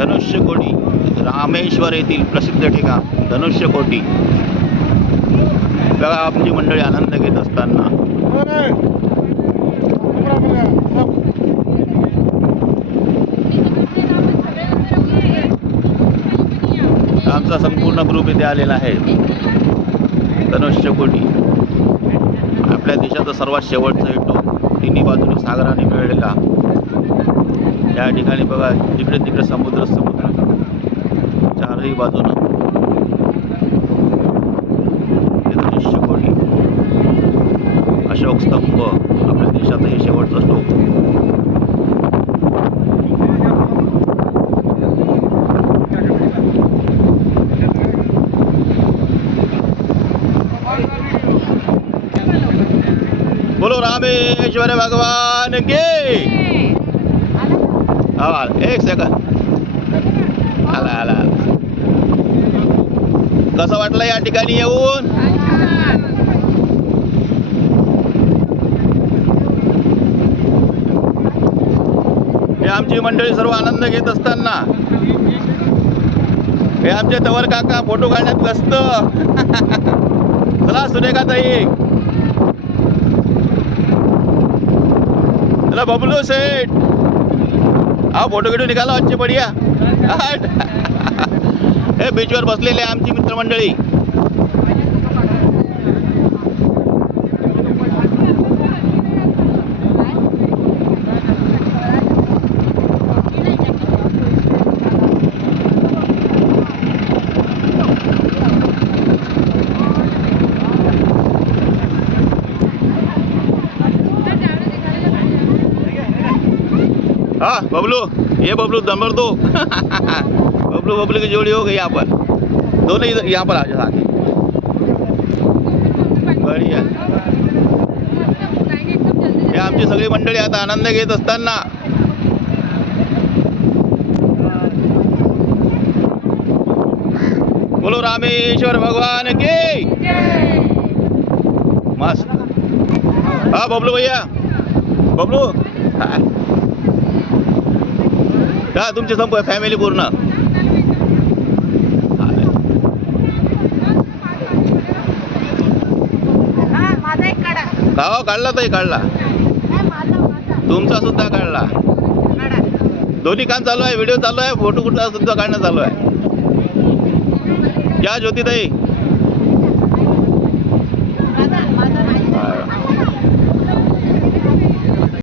धनुष्यकोटी रामेश्वर येथील प्रसिद्ध ठिकाण धनुष्यकोटी. बघा आमची मंडळी आनंद घेत असताना आमचा संपूर्ण ग्रुप इथे आलेला आहे. धनुष्यकोटी आपल्या देशाचा सर्वात शेवटचा येतो, तिन्ही बाजूने सागराने मिळलेला. या ठिकाणी बघा जिकडे तिकडे समुद्र चारही बाजूनं. धनुष्यकोटी अशोक स्तंभ आपल्या देशाचा हे शेवटचा श्लोक. बोलो रामेश्वर भगवान के. हा एक सेकंड. आला आला. कसं वाटलं या ठिकाणी येऊन? हे आमची मंडळी सर्व आनंद घेत असताना हे आमचे तवर काका फोटो काढण्यात व्यस्त. चला सुरेखा ताई. चला बबलू सेठ. हा फोटो गिटो निघाला अच्छे बढिया. हे बीचवर बसलेले आमची मित्रमंडळी. हाँ बबलू, ये बबलू नंबर 2. बबलू बबलू की जोड़ी हो गई यहाँ पर. दोनों यहाँ पर आ जाओ आगे. बढ़िया. हे आमची सगळी मंडळी आता आनंद घेत असताना बोलो रामेश्वर भगवान की. मस्त. हाँ बबलू भैया. बबलू का तुमची फॅमिली पूर्ण. हो काढला ताई काढला. तुमचा सुद्धा काढला. दोन्ही काम चालू आहे, व्हिडिओ चालू आहे, फोटो कुठला सुद्धा काढणं चालू आहे. क्या ज्योती ताई.